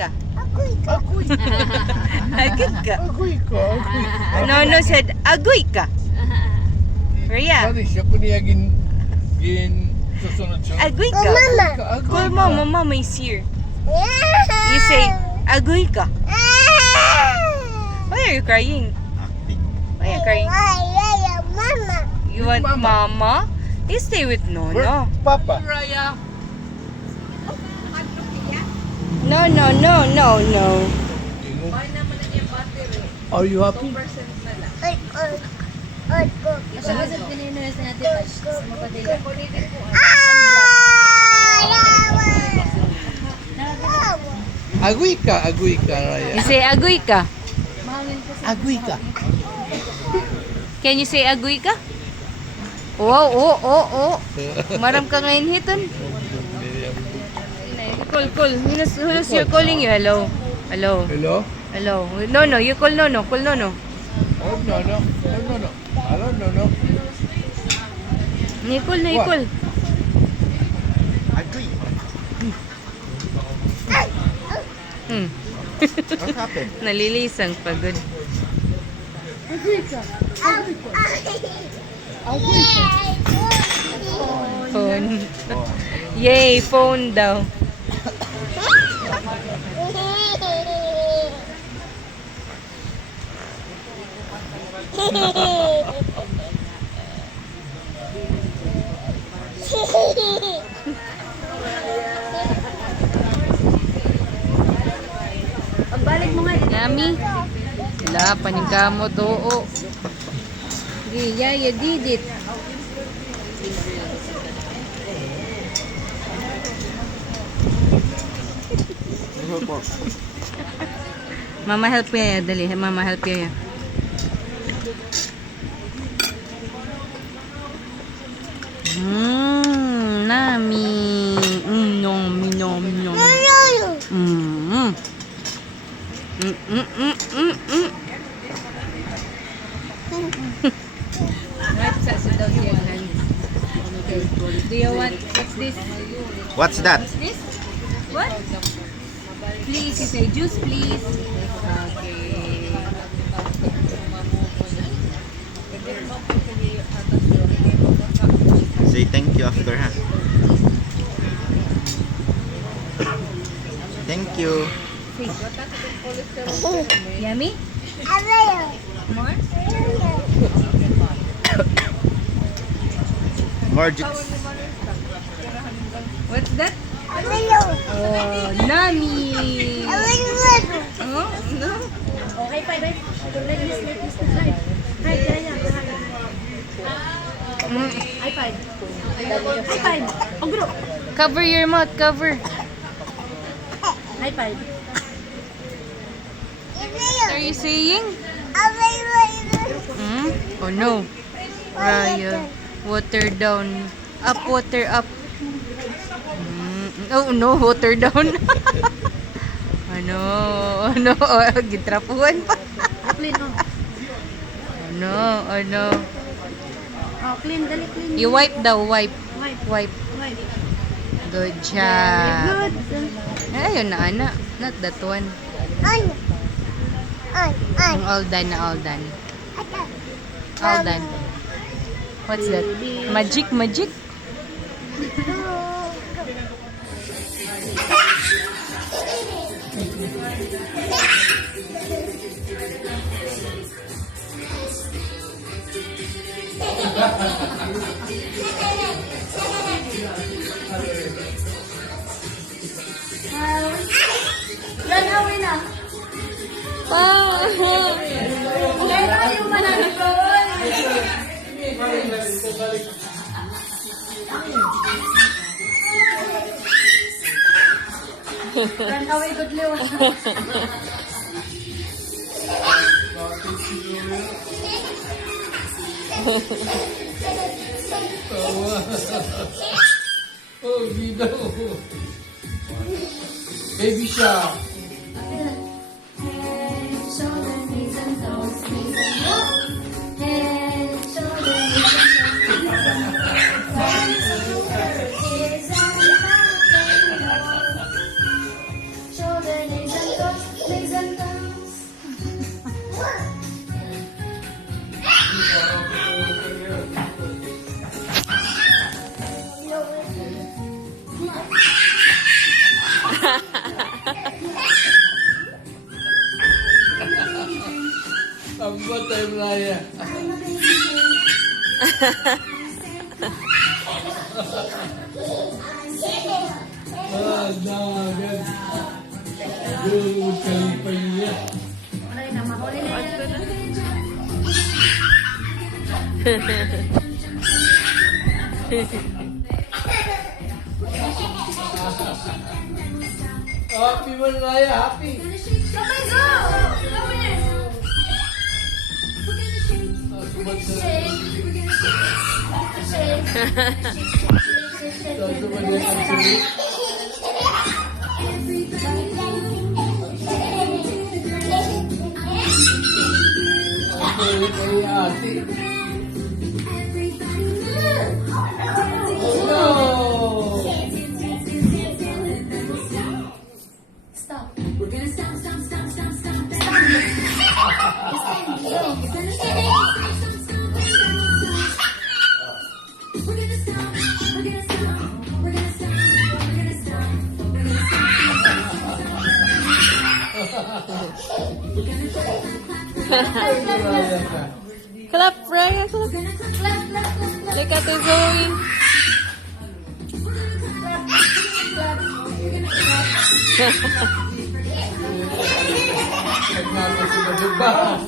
ka. Agoy ka. Agoy ka. Agoy ka. Nono said, agoy ka. Rhea, Ano siya ko niya gin susunod siya. agoy Oh, ka. mama. Call mama, mama is here. You say, agoy ka. Why are you crying? Why are you crying? Mama. You want mama? You stay with Where? Nono. Papa. No, no, no, no, no. Are you happy? Agoy ka, Raya. You say, agoy ka. Agoy ka. Can you say agoy ka? Oh. Maram ka ngayon hiton. Call. Who's you're calling you? Hello. Hello? Hello. No, you call Nono. Call Nono. Oh, no. Hello, no. Nicole. Agoy. What happened? Nalilisang pagod. Phone. Yay, phone daw. Pagbalik mo nga. Yummy. Wala, paningkamot, oo. Yaya did it. Mama help ya, dali. Mama help ya. Nami. Nom. Do you want, what's this? What's that? This? What? Please, you say juice, please. Okay. Say thank you after, ha? Thank you. Yummy? More? More juice. What's that? Oh, nami. Oh, no. Okay, bye. Let this. Hi, kaya. iPad. Oh, bro. Cover your mouth, cover. iPad. What are you saying? Oh no. Raya. Water down. Up, water up. Oh no, water down. Ano? Gitrapuan pa. Clean, oh. Ano? Oh, clean, dali, clean. You wipe daw, wipe. Wipe. Good Very job. good. Ayun na, ana. Not that one. All done. All done. What's that? Magic? Run away na. Kaya yung mananagawin. Run away, good liw. Oh, Guido. Baby Shark. Shoulder, knees, Raya. Dagat. Good California. Wala na, mahuli na yan. Happy man, Raya. Happy. Kamay go! Come here! Stop. We're gonna stop. Clap, Raya, clap. Look at the Zoe.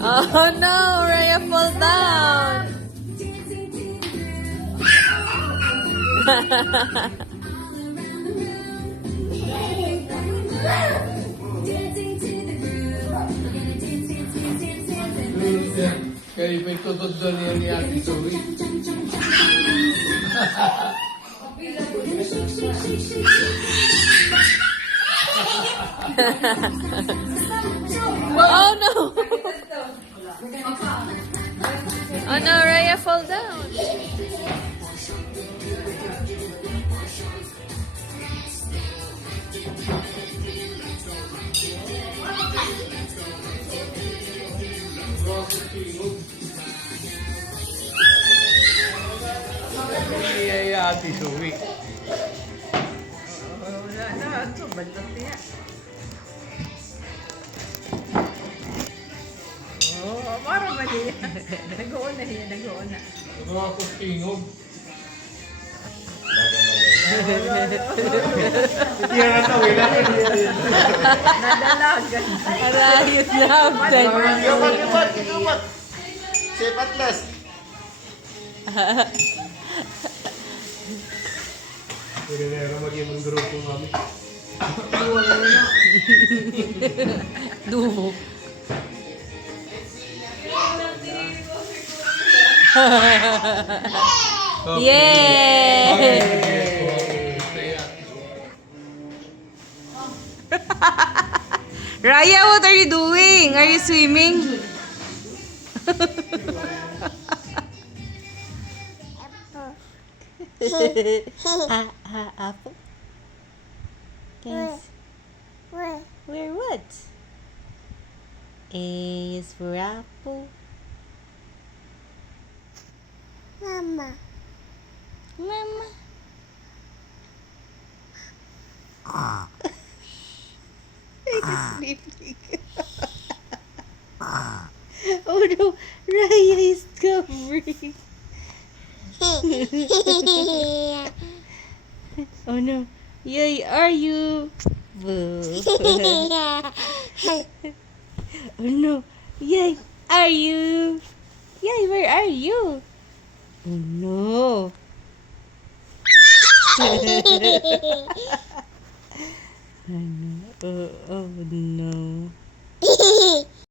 Oh no, Raya fall down. Kaya may tutod doon yan ni Ate Zoe. Oh no. Oh no, Raya fall down. Kaya Ate Zoe. Mga kustingog. Arayot na agdan. Inumat. Safe at last. Pwede na yung mag-ibang grupo kami. Duho. Yay! Raya, what are you doing? Are you swimming? Apple? Yes. Where what? A is for apple. Mama. He's sleeping. Oh no, Raya is covering. Oh no. Yay, are you? Boo. Oh no. Yay, are you? Yay, where are you? Oh no. Oh no. Oh no.